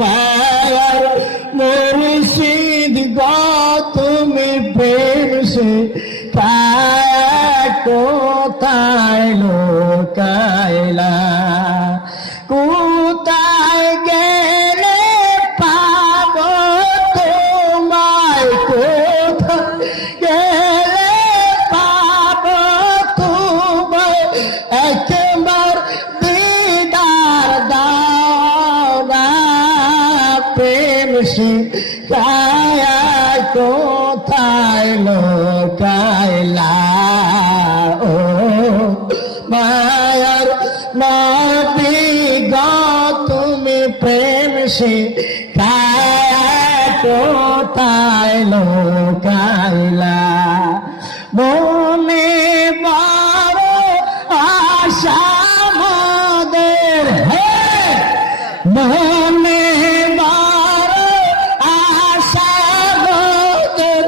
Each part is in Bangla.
মায়ার মুর্শিদ গো তুমি প্রেম সে কোথায় লোকাইলা, কোথায় গেলে পাবো তোমায়, কোথায় গেলে পাবো তোমায়, একবার দিদার দাও না প্রেম শিখায়া কোথায় লোকাইলা। ও মায়ার নবী গো তুমি প্রেম শিখায়া কোথায় লোকাইলা। মনে বড় আশা মোদের, মনে বড় আশা মোদের,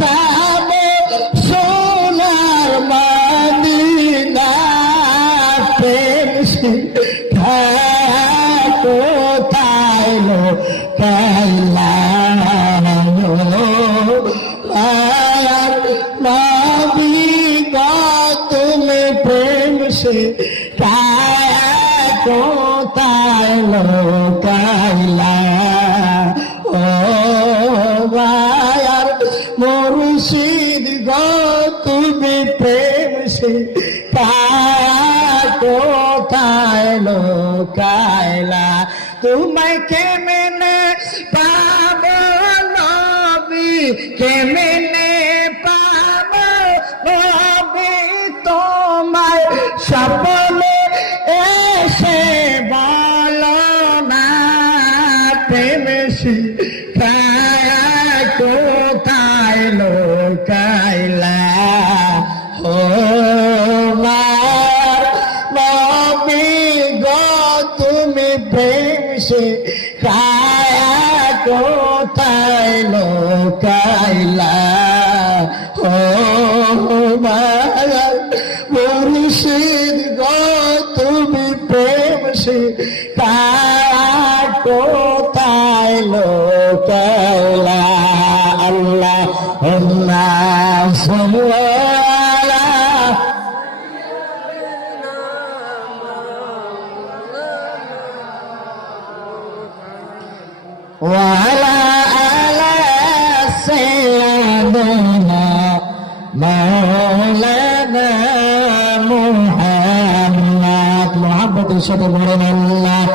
যাব সোনার মদিনা প্রেম শিখায়া কোথায় লোকাইলা। মায়ার নবী গো তুমি প্রেম শিখায়া কোথায় লোকাইলা। ও মায়ার মুর্শিদ গো তুমি প্রেম শিখায়া কোথায় লোকাইলা। তোমায় কেমনে পাবো নবী, কেমনে পাবো নবী তোমায়, স্বপ্নে এসে বলো না প্রেম শিখায়া কোথায় লোকাইলা। ও মায়ার নবী গো তুমি প্রেম শিখায়া কোথায় লোকাইলা। ও মায়ার মুর্শিদ গো তুমি প্রেম শিখায়া কোথায় লোকাইলা। আল্লাহুম্মা সাল্লি আলা ওয়া আলা আলি সাইয়্যিদিনা মাওলানা মুহাম্মদ। মুহাম্মদের সাথে বলেন আল্লাহ